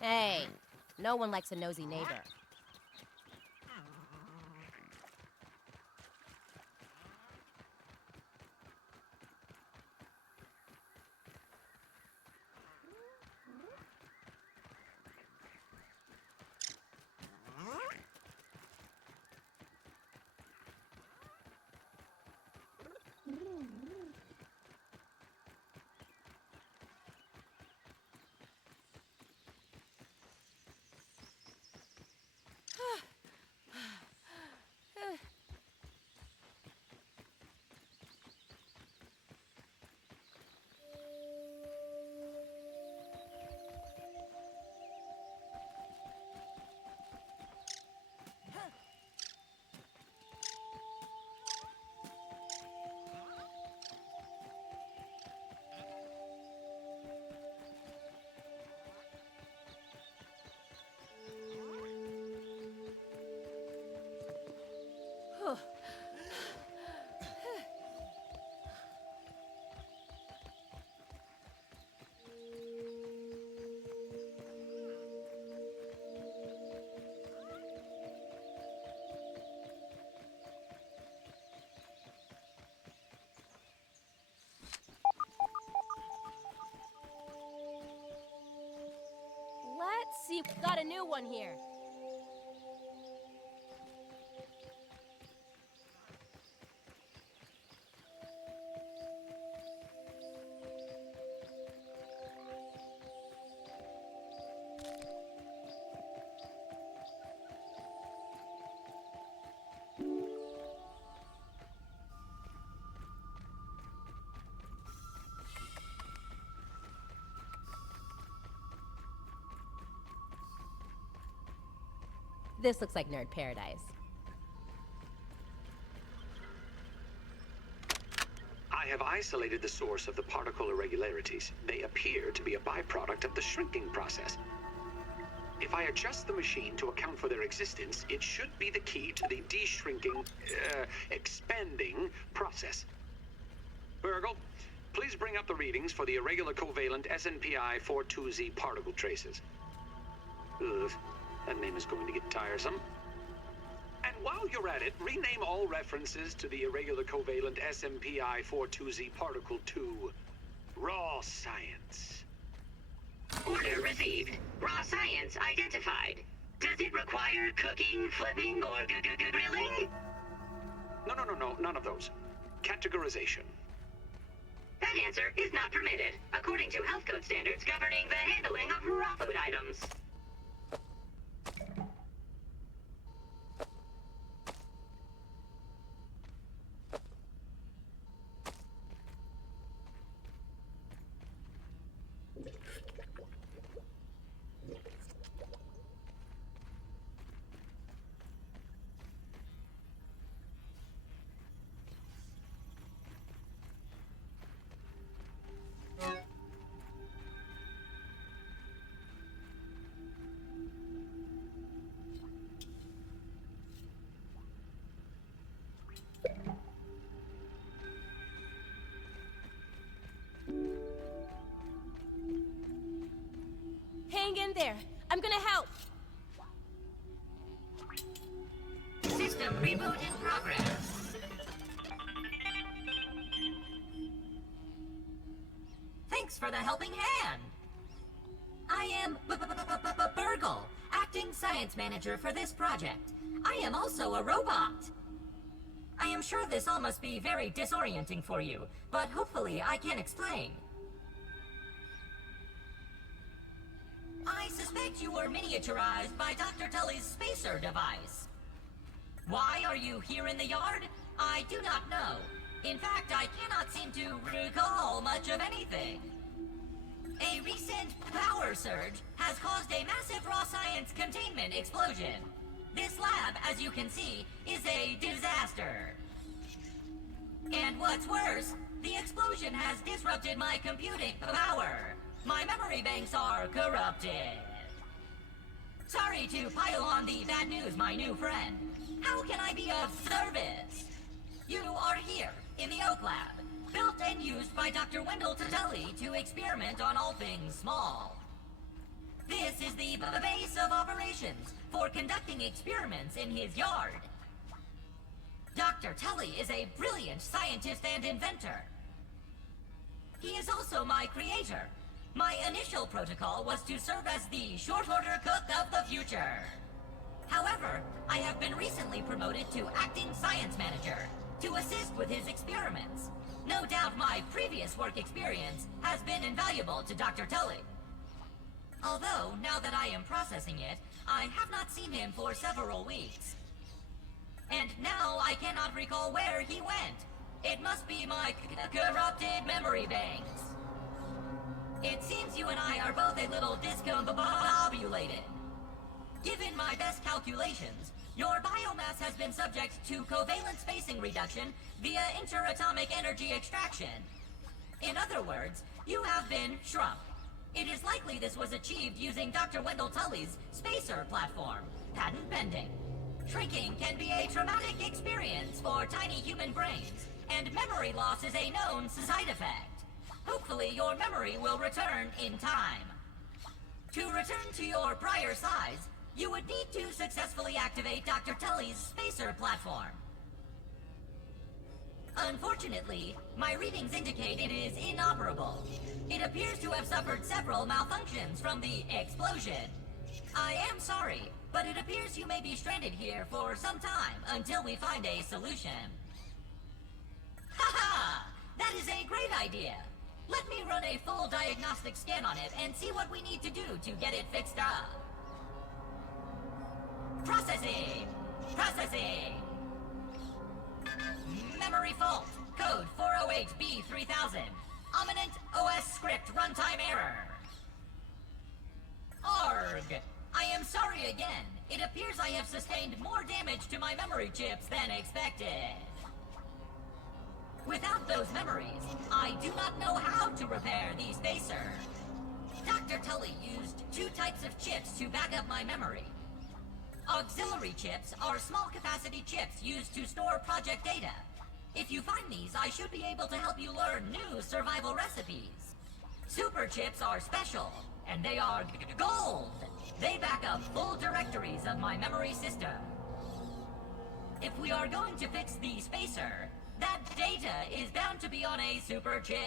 Hey, no one likes a nosy neighbor. Let's see, we've got a new one here. This looks like nerd paradise. I have isolated the source of the particle irregularities. They appear to be a byproduct of the shrinking process. If I adjust the machine to account for their existence, it should be the key to the de-shrinking, expanding process. BURG.L, please bring up the readings for the irregular covalent SNPI 42Z particle traces. Ugh, that name is going to get tiresome. And while you're at it, rename all references to the irregular covalent SMPI 42Z particle to raw science. Order received. Raw science identified. Does it require cooking, flipping, or grilling? No, none of those. Categorization. That answer is not permitted, according to health code standards governing the handling of raw food items. Hang in there. I'm gonna help. System reboot in progress. Thanks for the helping hand. I am BURG.L, acting science manager for this project. I am also a robot. I am sure this all must be very disorienting for you, but hopefully I can explain. I suspect you were miniaturized by Dr. Tully's spacer device. Why are you here in the yard? I do not know. In fact, I cannot seem to recall much of anything. A recent power surge has caused a massive raw science containment explosion. This lab, as you can see, is a disaster. And what's worse, the explosion has disrupted my computing power. My memory banks are corrupted. Sorry to pile on the bad news, my new friend. How can I be of service? You are here, in the Oak Lab, built and used by Dr. Wendell Tully to experiment on all things small. This is the base of operations for conducting experiments in his yard. Dr. Tully is a brilliant scientist and inventor. He is also my creator. My initial protocol was to serve as the short-order cook of the future. However, I have been recently promoted to acting science manager to assist with his experiments. No doubt my previous work experience has been invaluable to Dr. Tully. Although, now that I am processing it, I have not seen him for several weeks. And now I cannot recall where he went. It must be my corrupted memory banks. It seems you and I are both a little discombobulated. Given my best calculations, your biomass has been subject to covalent spacing reduction via interatomic energy extraction. In other words, you have been shrunk. It is likely this was achieved using Dr. Wendell Tully's spacer platform, patent pending. Shrinking can be a traumatic experience for tiny human brains, and memory loss is a known side effect. Hopefully your memory will return in time. To return to your prior size, you would need to successfully activate Dr. Tully's spacer platform. Unfortunately, my readings indicate it is inoperable. It appears to have suffered several malfunctions from the explosion. I am sorry, but it appears you may be stranded here for some time until we find a solution. Haha! That is a great idea! Let me run a full diagnostic scan on it and see what we need to do to get it fixed up. Processing! Processing! Memory fault. Code 408B3000. Ominent OS script runtime error. ARG! I am sorry again. It appears I have sustained more damage to my memory chips than expected. Without those memories, I do not know how to repair the spacer. Dr. Tully used two types of chips to back up my memory. Auxiliary chips are small capacity chips used to store project data. If you find these, I should be able to help you learn new survival recipes. Super chips are special, and they are gold. They back up full directories of my memory system. If we are going to fix the spacer, that data is bound to be on a super chip.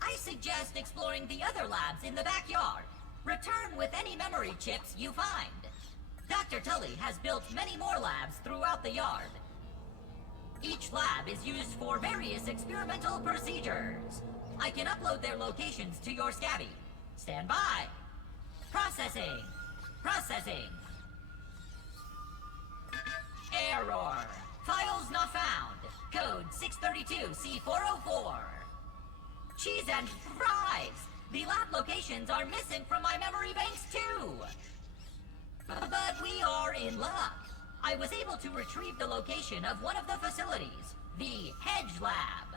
I suggest exploring the other labs in the backyard. Return with any memory chips you find. Dr. Tully has built many more labs throughout the yard. Each lab is used for various experimental procedures. I can upload their locations to your Scabby. Stand by. Processing. Processing. Error. Files not found. Code 632C404. Cheese and fries. The lab locations are missing from my memory banks too. But we are in luck. I was able to retrieve the location of one of the facilities, the Hedge Lab.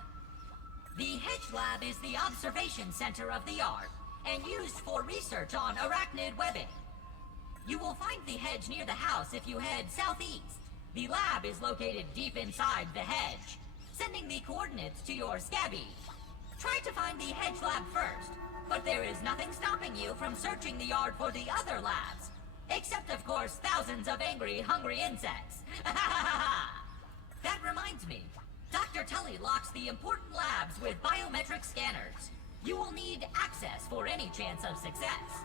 The Hedge Lab is the observation center of the yard and used for research on arachnid webbing. You will find the hedge near the house if you head southeast. The lab is located deep inside the hedge, sending the coordinates to your Scabby. Try to find the Hedge Lab first, but there is nothing stopping you from searching the yard for the other labs. Except, of course, thousands of angry, hungry insects. That reminds me. Dr. Tully locks the important labs with biometric scanners. You will need access for any chance of success.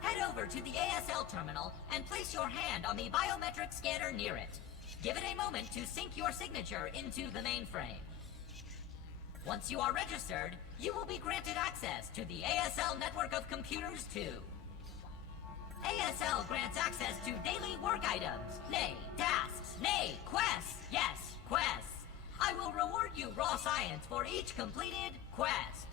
Head over to the ASL terminal and place your hand on the biometric scanner near it. Give it a moment to sync your signature into the mainframe. Once you are registered, you will be granted access to the ASL network of computers too. ASL grants access to daily work items, nay, tasks, nay, quests. Yes, quests. I will reward you raw science for each completed quest.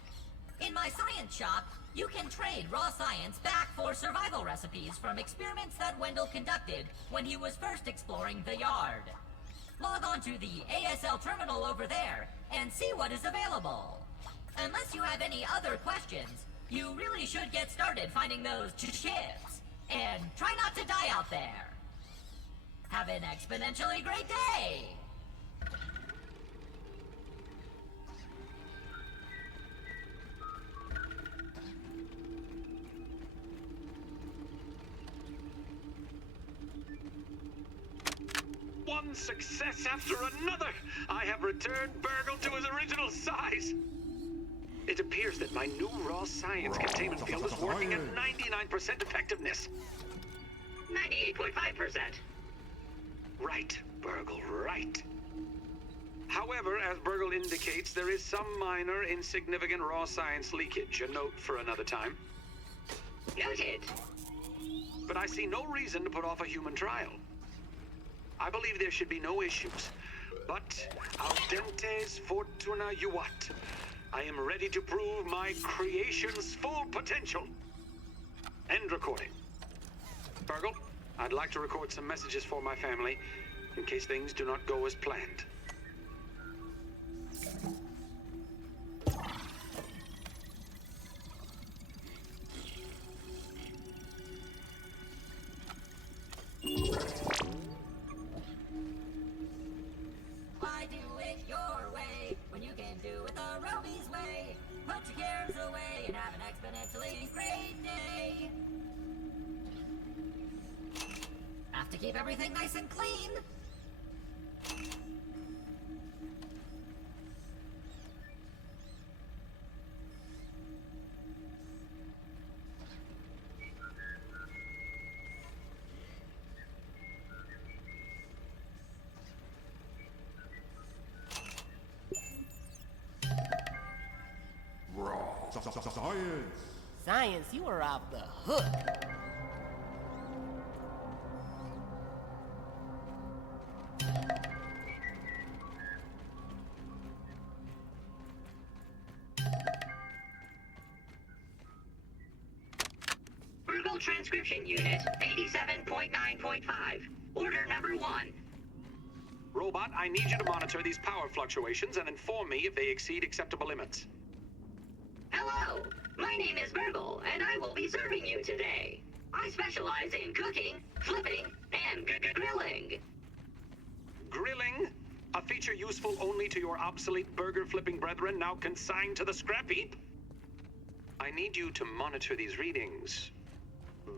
In my science shop, you can trade raw science back for survival recipes from experiments that Wendell conducted when he was first exploring the yard. Log on to the ASL terminal over there and see what is available. Unless you have any other questions, you really should get started finding those chips. And try not to die out there. Have an exponentially great day! One success after another! I have returned BURG.L to his original size! It appears that my new raw science containment field is working at 99% effectiveness. 98.5%. Right, BURG.L, right. However, as BURG.L indicates, there is some minor, insignificant raw science leakage. A note for another time. Noted. But I see no reason to put off a human trial. I believe there should be no issues. But audentes fortuna juvat. I am ready to prove my creation's full potential. End recording. BURG.L, I'd like to record some messages for my family in case things do not go as planned. Why do it your way when you can do it the Romy's way? Put your cares away and have an exponentially great day. Have to keep everything nice and clean. Science! Science, you are off the hook. BURG.L transcription unit 87.9.5. Order number 1. Robot, I need you to monitor these power fluctuations and inform me if they exceed acceptable limits. Hello, my name is BURG.L, and I will be serving you today. I specialize in cooking, flipping, and grilling. Grilling? A feature useful only to your obsolete burger-flipping brethren now consigned to the scrap heap? I need you to monitor these readings,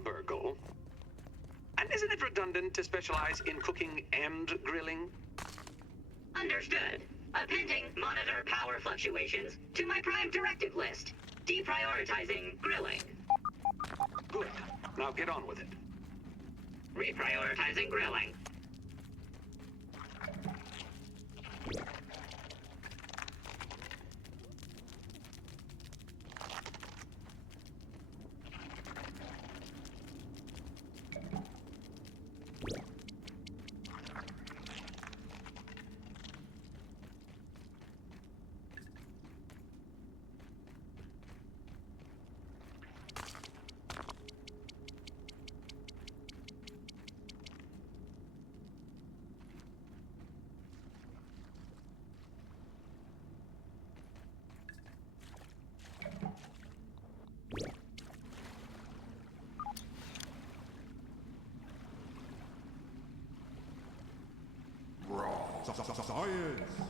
BURG.L. And isn't it redundant to specialize in cooking and grilling? Understood. Appending monitor power fluctuations to my prime directive list. Deprioritizing grilling. Good. Now get on with it. Reprioritizing grilling. Science!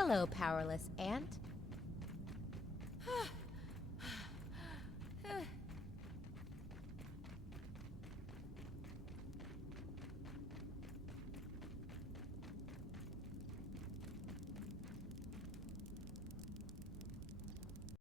Hello, powerless ant.